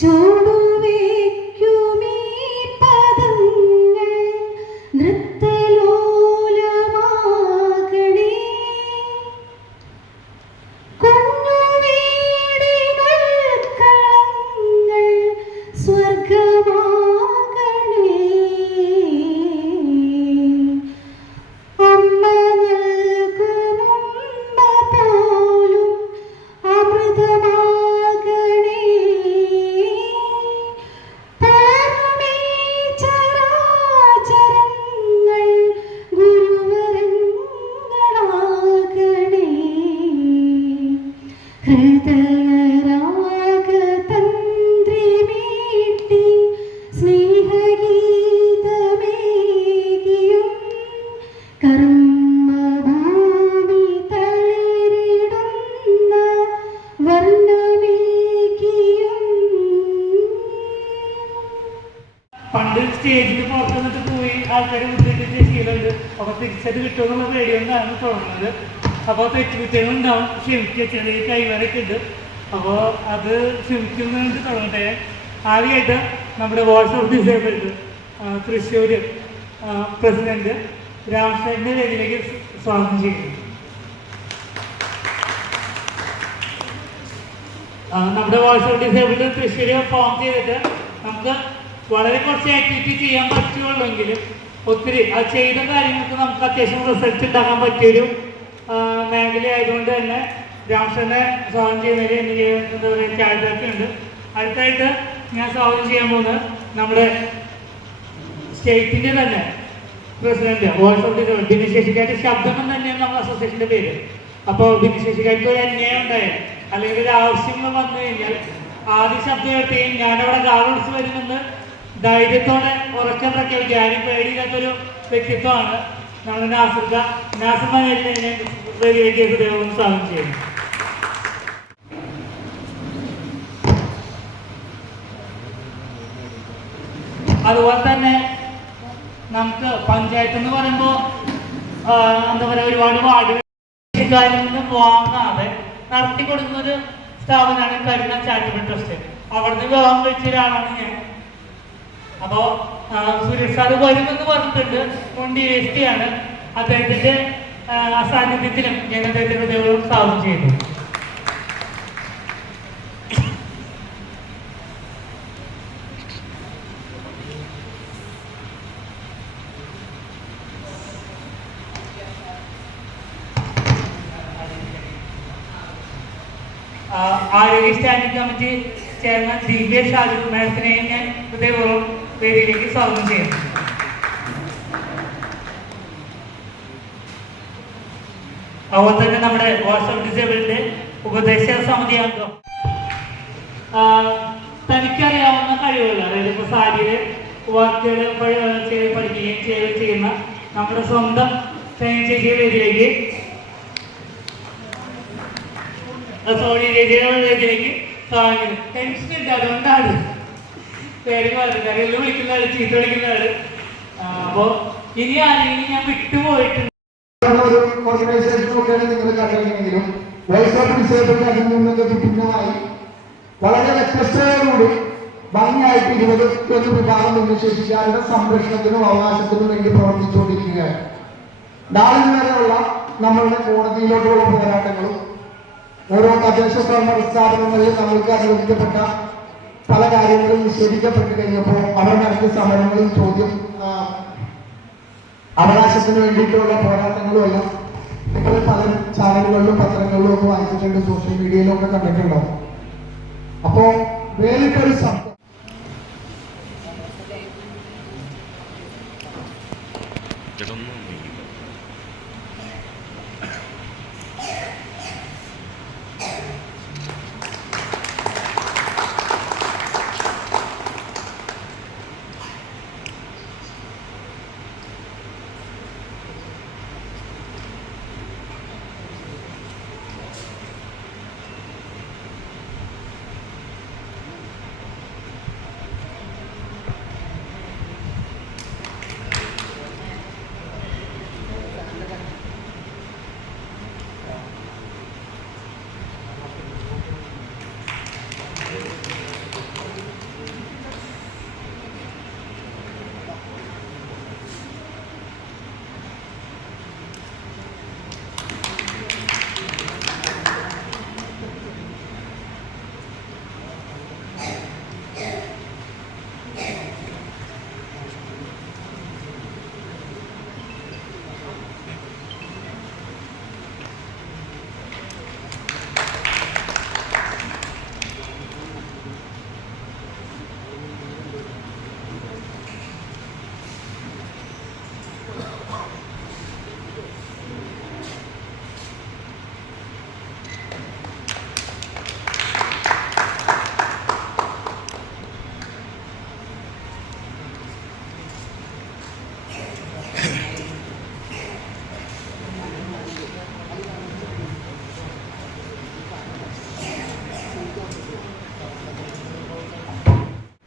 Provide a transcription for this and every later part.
ചൂടുവയ്ക്കുമീ പദങ്ങൾ നൃത്തലോലമാകണേ. കുഞ്ഞുവീടിനൽക്കളങ്ങൾ സ്വർഗമാകണേ. അമ്മ നൽകുമുമ്മ പോലും അമൃതമാകണേ. പൂർണ്ണമീ ചരാചരങ്ങൾ ഗുരുവരങ്ങളാകണേ. ഹൃദയരാഗതന്ത്രി മീട്ടി സ്നേഹഗീതമേകിയും കർമ്മഭൂമി തളിരിടുന്ന വർണ്ണമേകിയും. പണ്ട് സ്റ്റേജിൽ പുറത്തു നിന്നിട്ട് പോയി ആൾക്കാർ മുട്ടിട്ട് ശീലമുണ്ട്. അപ്പോൾ തിരിച്ചത് കിട്ടുമെന്നുള്ള പേടിയൊന്നാണ് തുടങ്ങുന്നത്. അപ്പോൾ തെറ്റുകുറ്റങ്ങളുണ്ടാവും, ക്ഷമിക്കുക, ചെറിയ കൈവരൊക്കെ ഉണ്ട്. അപ്പോൾ അത് ക്ഷമിക്കുന്നതുകൊണ്ട് തുടങ്ങട്ടെ. ആദ്യമായിട്ട് നമ്മുടെ voice of disabled Thrissur president രാമചന്ദ്രൻ്റെ വേദിയിലേക്ക് സ്വാഗതം ചെയ്യുന്നു. നമ്മുടെ voice of disabled Thrissur form ചെയ്തിട്ട് നമുക്ക് വളരെ കുറച്ച് ആക്ടിവിറ്റി ചെയ്യാൻ പറ്റുള്ളൂവെങ്കിലും ഒത്തിരി അത് ചെയ്ത കാര്യങ്ങൾക്ക് നമുക്ക് അത്യാവശ്യം റിസൾട്ട് ഉണ്ടാക്കാൻ പറ്റിയൊരു മേഖലയായതുകൊണ്ട് തന്നെ രാമചന്ദ്രനെ സ്വാഗതം ചെയ്യുന്നതിൽ എനിക്ക് എന്താ പറയുക ചാരിതാർത്ഥ്യം ഉണ്ട്. അടുത്തായിട്ട് ഞാൻ സ്വാഗതം ചെയ്യാൻ പോകുന്നത് നമ്മുടെ സ്റ്റേറ്റിൻ്റെ തന്നെ പ്രസിഡന്റ് വോയിസ് ഓഫ് ഡിസേബിൾഡ് ഭിന്നശേഷിക്കാരുടെ ശബ്ദം എന്ന് തന്നെയാണ് നമ്മുടെ അസോസിയേഷൻ്റെ പേര്. അപ്പോൾ ഭിന്നശേഷിക്കാർക്ക് ഒരു അന്യായം ഉണ്ടായാൽ അല്ലെങ്കിൽ ഒരു ആവശ്യങ്ങൾ വന്നു കഴിഞ്ഞാൽ ആദ്യ ശബ്ദം കേട്ടുകയും ഞാനവിടെ ഗാർഡൻസ് വരുമെന്ന് ധൈര്യത്തോടെ ഉറക്കം പ്രഖ്യാപിക്കുക. ആരും പേടിയില്ലാത്തൊരു വ്യക്തിത്വമാണ് നമ്മുടെ നാസിർ മനേജിനെ വേദിയിലേക്ക് ഹൃദയവും സ്വാഗതം ചെയ്യുന്നു. അതുപോലെ തന്നെ നമുക്ക് പഞ്ചായത്ത് എന്ന് പറയുമ്പോൾ എന്താ പറയുക ഒരുപാട് വാർഡുകളിൽ നിന്ന് വാങ്ങാതെ നടത്തി കൊടുക്കുന്നൊരു സ്ഥാപനമാണ് കരുണ ചാരിറ്റബിൾ ട്രസ്റ്റ്. അവിടുന്ന് വിവാഹം കഴിച്ച ഒരാളാണ് ഞാൻ. അപ്പോൾ സുരേഷ് സാറ് വരുമെന്ന് പറഞ്ഞിട്ടുണ്ട്. മുണ്ടി വേസ്റ്റിയാണ്. അദ്ദേഹത്തിൻ്റെ അസാന്നിധ്യത്തിലും ഞാൻ അദ്ദേഹത്തെ ഹൃദയവും സ്വാഗതം ചെയ്യുന്നു. ആരോഗ്യ സ്റ്റാൻഡിംഗ് കമ്മിറ്റി ചെയർമാൻ ദിവ്യ ഷാജു മാഡത്തിനെ ഞാൻ ഹൃദയപൂർവ്വം വേദിയിലേക്ക് സ്വാഗതം ചെയ്യുന്നു. അതുപോലെ തന്നെ നമ്മുടെ വോയിസ് ഓഫ് ഡിസേബിളിന്റെ ഉപദേശ സമിതി അംഗം തനിക്കറിയാവുന്ന കഴിവുകൾ, അതായത് ഇപ്പോൾ സാരിയിലെ വാക്കുകൾ പഠിക്കുകയും ചെയ്യുന്ന നമ്മുടെ സ്വന്തം ചേച്ചിയുടെ വേദിയിലേക്ക് വേദിയിലേക്ക് സ്വാഗതം. ടെൻഷൻ ഉണ്ട്, അതുകൊണ്ടാണ് പേര് പറഞ്ഞത്. കറികളിൽ വിളിക്കുന്ന ആള്, ചീത്ത വിളിക്കുന്ന ആള്. അപ്പോൾ ഇനി ആരെങ്കിലും ഞാൻ വിട്ടുപോയിട്ടുണ്ട്. ഓർഗനൈസേഷനൊക്കെയാണ് നിങ്ങൾ കണ്ടിരുന്നെങ്കിലും വോയിസ് ഓഫ് ഡിസേബിൾഡ് അതിൽ നിന്നൊക്കെ വിഭിന്നമായി വളരെ വ്യത്യസ്തതയോടുകൂടി ഭംഗിയായിട്ട് 21 വിഭാഗം ഭിന്നശേഷിക്കാരുടെ സംരക്ഷണത്തിനും അവകാശത്തിനും വേണ്ടി പ്രവർത്തിച്ചുകൊണ്ടിരിക്കുകയാണ്. നാളിൽ വരെയുള്ള നമ്മളുടെ കോടതിയിലോട്ടുള്ള പോരാട്ടങ്ങളും ഓരോ തദ്ദേശ സ്വയംഭരണ സ്ഥാപനങ്ങളിൽ നമ്മൾക്ക് അനുവദിക്കപ്പെട്ട പല കാര്യങ്ങളും നിഷേധിക്കപ്പെട്ട് കഴിഞ്ഞപ്പോൾ അവർ നടത്തിയ സമരങ്ങളും അവകാശത്തിന് വേണ്ടിയിട്ടുള്ള പോരാട്ടങ്ങളും എല്ലാം നിങ്ങൾ പല ചാനലുകളിലും പത്രങ്ങളിലും ഒക്കെ വായിച്ചിട്ടുണ്ട്, സോഷ്യൽ മീഡിയയിലും ഒക്കെ കണ്ടിട്ടുണ്ടാവും. അപ്പോ വേറിട്ടൊരു ശബ്ദം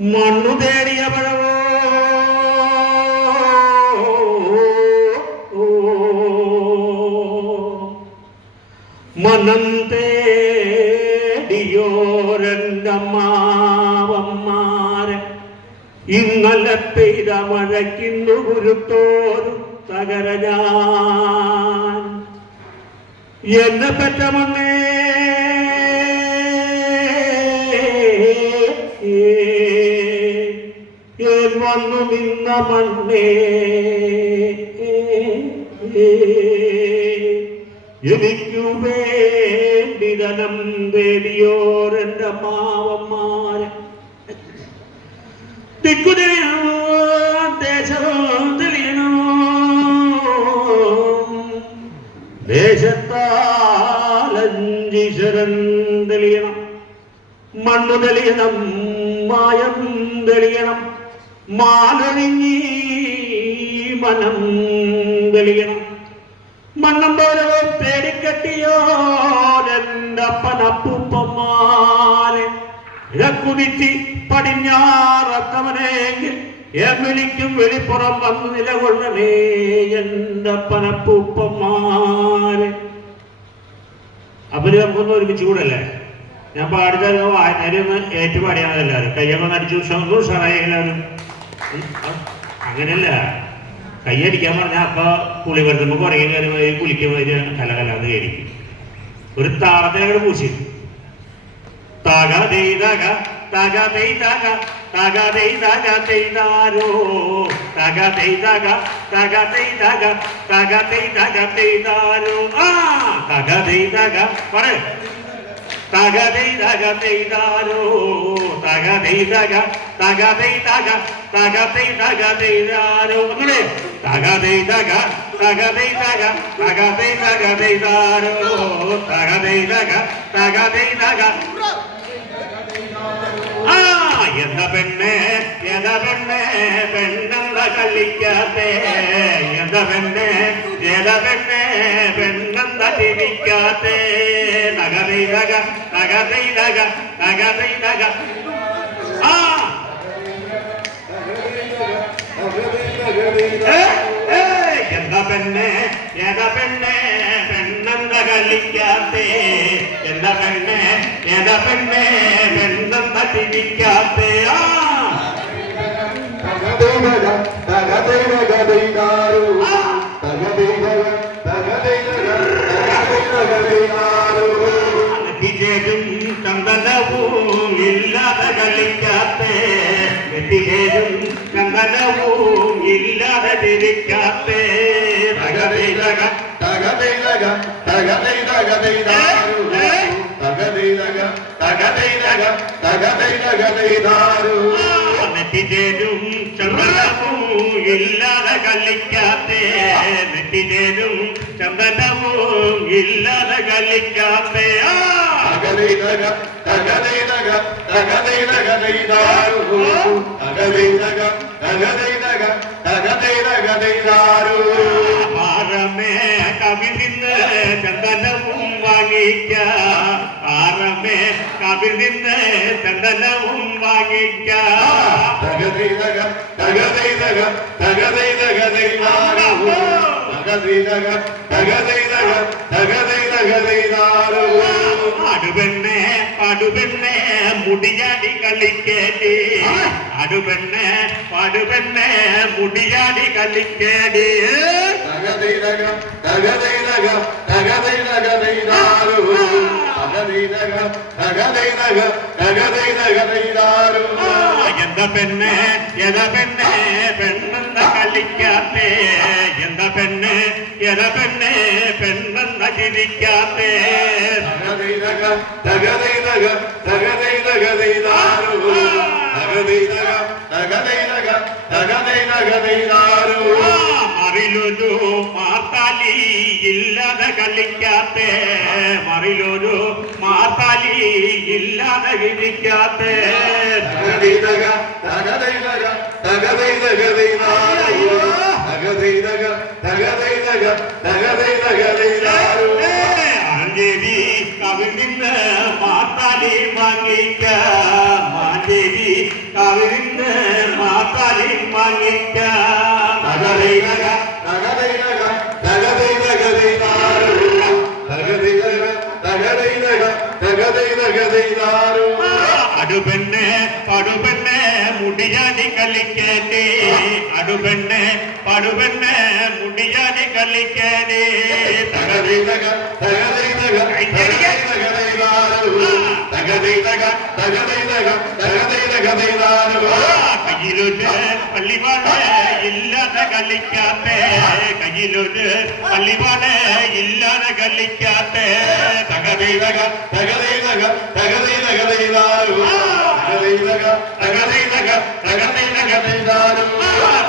മണ്ണു തേടിയ പഴവോ മനം തേടിയോരമ്മമാരെ ഇന്നലെ പെയ്ത മഴയ്ക്കിന്നു കുരുത്തോരു തകര ഞാൻ എന്നെ പെറ്റ മണ്ണേ വന്നു നിന്ന മണ്ണേ എനിക്കു വേണ്ടി ധനം തേടിയോരെന്റെ മാവന്മാരെ ദിക്കു തെളിയണോ ദേശം തെളിയണോ ദേശത്താലഞ്ചീശ്വരൻ തെളിയണം മണ്ണു തെളിയണം മായം തെളിയണം മാലണിഞ്ഞീ മനം തെളിയണം മണ്ണം പോലെ തേടിക്കെട്ടിയോ എൻ്റെ അപ്പനപ്പൂപ്പന്മാരെ ഇഴക്കുതിച്ച് പടിഞ്ഞാറത്തവനെങ്കിൽ വിളിക്കും വെളിപ്പുറം വന്ന് നിലകൊള്ളണേ എൻ്റെ അപ്പനപ്പൂപ്പന്മാരെ. അപ്പൊ നമുക്കൊന്ന് ഒരുമിച്ച് കൂടല്ലേ? ഞാൻ പാടിച്ച നേരെ ഒന്ന് ഏറ്റുപാടിയാണ് എല്ലാവരും കയ്യൊക്കെ നടിച്ചു ഉഷാറായി എല്ലാവരും. അങ്ങനെയല്ല, കയ്യടിക്കാൻ പറഞ്ഞാൽ അപ്പൊ പുളി വരുത്തുമ്പോ കുറേ കാര്യമായി കുളിക്കുമ്പോ കലകലാന്ന് കേടിക്കും. ഒരു താളത്തിനങ്ങോട്ട് പൂശി തക തെയ്തക തക തെയ്തക തക തെയ്തക തെയ്താരോ തക തെയ്തക തക തെയ്തക തക തെയ്തക തെയ്താരോ ആ തക തെയ്തക പറ തക തെയ്തക തെയ്താരോ തക തെയ്തക തക തെയ്തക തക തെയ്തക തെയ്താരോ അങ്ങനെ തക തെയ്തക തക തെയ്തക തക തെയ്തക തെയ്താരോ തക തെയ്തക തക തെയ്തക ആ എന്ന പെണ്ണെ പെണ്ണെന്ന കള്ളിക്കാത്തേ എന്ന പെണ്ണെ പെണ്ണെന്ന ചിരിക്കാത്തേ തക തെയ്തക തക തെയ്തക തക തെയ്തക ആ എന്ന പെണ്ണെ പെണ്ണെന്ന കള്ളിക്കാത്തേ എന്ന പെണ്ണെ പെണ്ണെന്ന ചിരിക്കാത്തേ ആ നെറ്റിചേരും ചന്ദനവും ഇല്ലാതെ കളിക്കാത്തേ നെറ്റിചേരും ചന്ദനവും ഇല്ലാതെ ചിരിക്കാത്തേ തകതൈതക തകതൈതക തകതൈതക തൈതാരു തകതൈതക തകതൈതക തകതൈതക തൈതാരു നെറ്റിചേരും ചന്ദനവും ഇല്ലാതെ കളിക്കാത്തേ നെറ്റിചേരും ചന്ദനവും ഇല്ലാതെ കളിക്കാത്തേ തകതൈതക തകതൈതക തകതൈതക തൈതാരു തകതൈതക തകതൈതക തകതൈതക തൈതാരു ആരമേ കവിൽ നിന്ന് ചന്ദനവും വാങ്ങിക്ക ആരമേ കവിൽ നിന്ന് ചന്ദനവും വാങ്ങിക്ക തകതൈതക തകതൈതക തകതൈതക തൈതാരു തകതൈതക തകതൈതക തകതൈതക തൈതാരു അടുപെണ്ണെ പാടുപെണ്ണെ മുടിയാടി കളിക്കേടി അടുപെണ്ണെ പാടുപെണ്ണെ മുടിയാടി കളിക്കേടി തകതൈതക തകതൈതക തകതൈതക തൈതാരു തകതൈതക തകതൈതക തകതൈതക തൈതാരു എന്താ പെണ്ണെ പെണ്ണെന്ന കളിക്കാത്തേ എന്താ പെണ്ണെ പെണ്ണെന്ന ചിരിക്കാത്തേ തകതൈതക തകതൈതക തകതൈതക തൈതാരു തകതൈതക തകതൈതക തകതൈതക തൈതാരു മറിലൊരു മാർത്താലി ഇല്ലാതെ കളിക്കാത്തേ മറിലൊരു മാർത്താലി ഇല്ലാതെ കളിക്കാത്തേ തകതൈതക തകതൈതക തകതൈതക തൈതാരു തകതൈതക തകതൈതക തകതൈതക തൈതാരു മാഞ്ചേരി കവിൽ നിന്ന് മാർത്താലി വാങ്ങിക്ക മാഞ്ചേരി കാവിലിന്ന് മാത്താലി വാങ്ങിക്കാം തകതൈതക തകതൈതക തകതൈതകതൈതാരു തകതൈതക തകതൈതക തകതൈതകതൈതാരു അടുപെണ്ണ് പടുപെണ്ണ് മുടിയാനി കളിക്കേണ്ടേ അടുപെണ്ണ് പടുപെണ്ണ് മുടിയാനി കളിക്കേണ്ടേ തകതൈതക തകതൈതക തകതൈതകതൈതാരു തകതൈതക തകതൈതക തകതൈതകതൈതാരു കയ്യിലൊരു പള്ളിവാണ് ഇല്ലാതെ കളിക്കാത്തേ കയ്യിലൊരു പള്ളിവാണ് ഇല്ലാതെ കളിക്കാത്തേ തകതൈതക തകതൈതക തകതൈതകതൈതാരു തകതൈതക തകതൈതക തകതൈതകതൈതാരു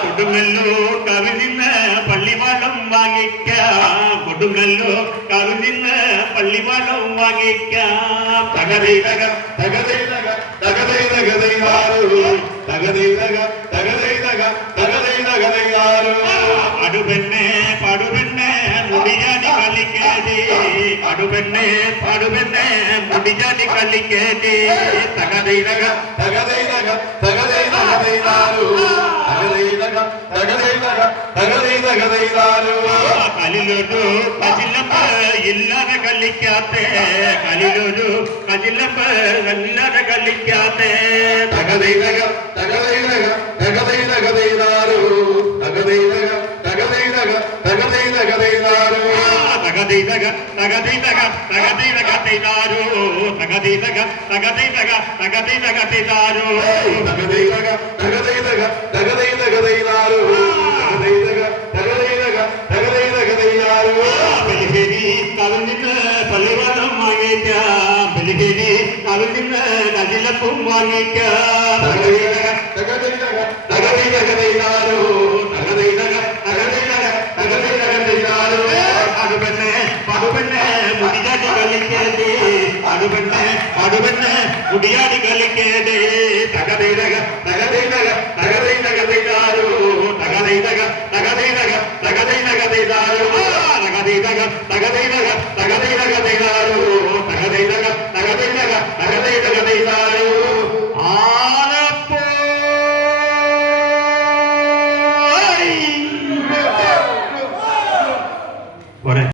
കൊടുങ്ങല്ലൂർ കവിനിന്ന് പള്ളിവാളം വാങ്ങിക്കാം കൊടുങ്ങല്ലൂർ കവിനിന്ന് പള്ളിവാളം വാങ്ങിക്കാം തകതൈതക തകതൈതക തകതൈതകതൈതാരു തകതൈതക തകതൈതക തകതൈതകതൈതാരു അടുപെണ്ണ് പടുപെണ്ണ് മുടിയാനി കളിക്കേണ്ടി അടുപെണ്ണ് പടുപെണ്ണ് മുടിയാനി കളിക്കേണ്ടി തകതൈതക തകതൈതക തകതൈതകതൈതാരു തകതൈതക തകതൈതക തകതൈതകതൈതാരു കലിലൊരു കജിലപ്പ് ഇല്ലാതെ കളിക്കാത്തേ കലിലൊരു കജിലപ്പ് ഇല്ലാതെ കളിക്കാത്തേ തകതൈതക തകതൈതക തകതൈതകതൈതാരു തകതൈതക തകതൈതക തകതൈതകതൈതാരു തകതൈതക തകതൈതക തകതൈതകതൈതാരു തകതൈതക തകതൈതക തകതൈതകതൈതാരു തകതൈതക തകതൈതക തകതൈതകതൈതാരു തകതൈതക തകതൈതക തകതൈതകതൈതാരു ബലിഹരി കവിഞ്ഞിട്ട് പള്ളിവാളം വാങ്ങിക്കാം ബലിഹരി കവിഞ്ഞിട്ട് കജിലപ്പും വാങ്ങിക്കാം തകതൈതക തകതൈതക തകതൈതകതൈതാരു തകതൈതക തകതൈതക തകതൈതകതൈതാരു അടുപെണ്ണ് പടുപെണ്ണ് മുടിയാടി കളിക്കേണ്ടേ അടുപെണ്ണ് പടുപെണ്ണ് മുടിയാടി കളിക്കേണ്ടേ തകതൈതക തകതൈതക തകതൈതകതൈതാരു തകതൈതക തകതൈതക തകതൈതകതൈതാരു തകതൈതക തകതൈതക തകതൈതകതൈതാരു തകതൈതക തകതൈതക തകതൈതകതൈതാരു ആലപ്പോ